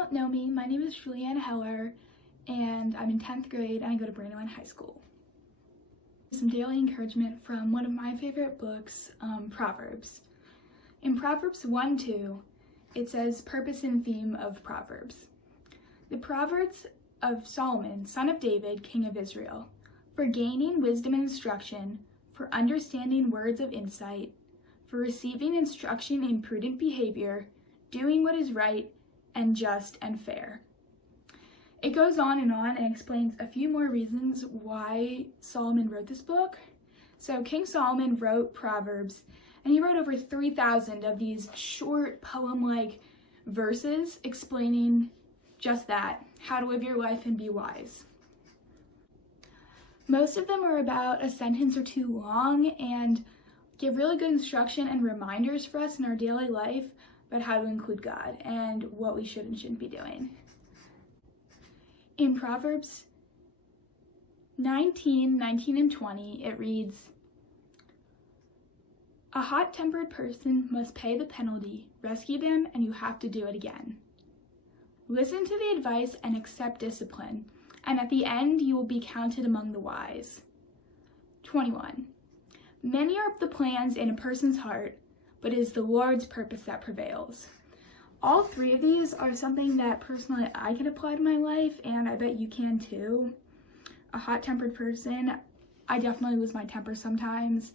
don't know me, my name is Juliane and I'm in 10th grade and I go to Brandywine High School. Some daily encouragement from one of my favorite books, Proverbs. In Proverbs 1:2, it says, purpose and theme of Proverbs. The Proverbs of Solomon, son of David, king of Israel, for gaining wisdom and instruction, for understanding words of insight, for receiving instruction in prudent behavior, doing what is right and just and fair. It goes on and explains a few more reasons why Solomon wrote this book. So King Solomon wrote Proverbs, and he wrote over 3,000 of these short poem-like verses explaining just that, how to live your life and be wise. Most of them are about a sentence or two long and give really good instruction and reminders for us in our daily life about how to include God and what we should and shouldn't be doing. In Proverbs 19, and 20, it reads, a hot-tempered person must pay the penalty, rescue them, and you have to do it again. Listen to the advice and accept discipline, and at the end you will be counted among the wise. 21. Many are the plans in a person's heart, but it is the Lord's purpose that prevails. All three of these are something that personally I can apply to my life, and I bet you can too. A hot-tempered person, I definitely lose my temper sometimes.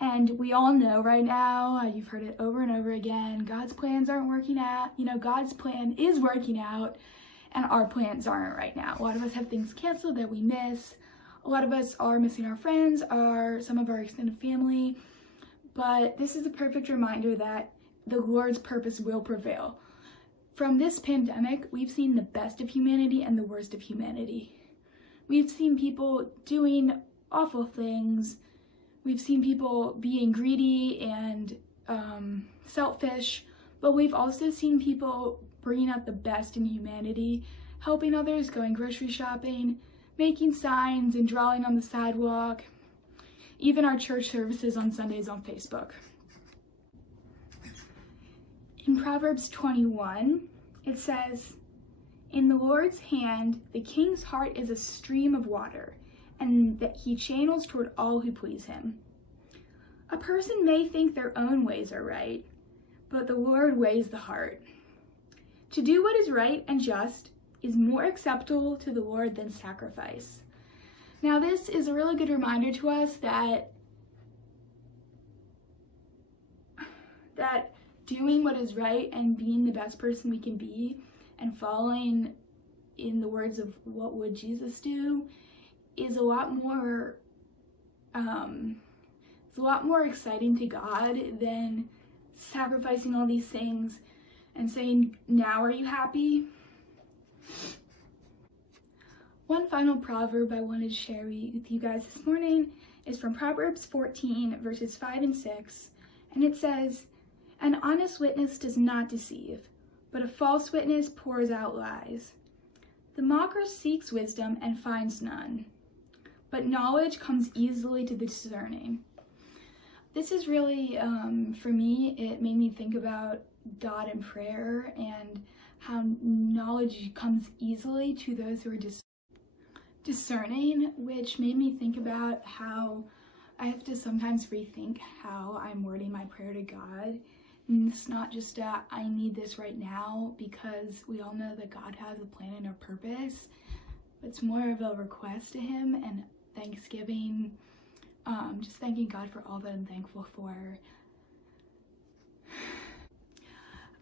And we all know right now, you've heard it over and over again, God's plans aren't working out. God's plan is working out, and our plans aren't right now. A lot of us have things canceled that we miss. A lot of us are missing our friends, or some of our extended family. But this is a perfect reminder that the Lord's purpose will prevail. From this pandemic, we've seen the best of humanity and the worst of humanity. We've seen people doing awful things. We've seen people being greedy and selfish, but we've also seen people bringing out the best in humanity, helping others, going grocery shopping, making signs and drawing on the sidewalk, even our church services on Sundays on Facebook. In Proverbs 21, it says, in the Lord's hand, the king's heart is a stream of water, and that he channels toward all who please him. A person may think their own ways are right, but the Lord weighs the heart. To do what is right and just is more acceptable to the Lord than sacrifice. Now, this is a really good reminder to us that doing what is right and being the best person we can be and following in the words of what would Jesus do is a lot more exciting to God than sacrificing all these things and saying, now are you happy? One final proverb I wanted to share with you guys this morning is from Proverbs 14, verses 5 and 6, and it says, an honest witness does not deceive, but a false witness pours out lies. The mocker seeks wisdom and finds none, but knowledge comes easily to the discerning. This is really, for me, it made me think about God and prayer and how knowledge comes easily to those who are discerning, which made me think about how I have to sometimes rethink how I'm wording my prayer to God. And it's not just that I need this right now, because we all know that God has a plan and a purpose. It's more of a request to him and thanksgiving, just thanking God for all that I'm thankful for.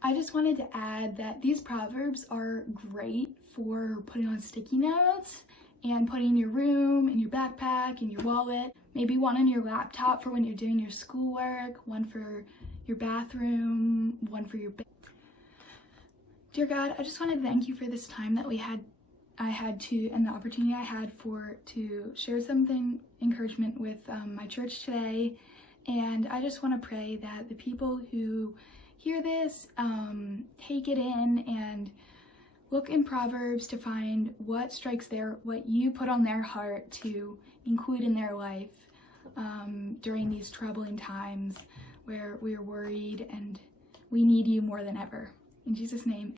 I just wanted to add that these proverbs are great for putting on sticky notes and putting in your room, in your backpack, in your wallet, maybe one on your laptop for when you're doing your schoolwork, one for your bathroom, one for your bed. Dear God, I just want to thank you for this time that I had to, and the opportunity I had to share something encouragement with my church today. And I just want to pray that the people who hear this take it in and look in Proverbs to find what you put on their heart to include in their life during these troubling times where we are worried and we need you more than ever. In Jesus' name.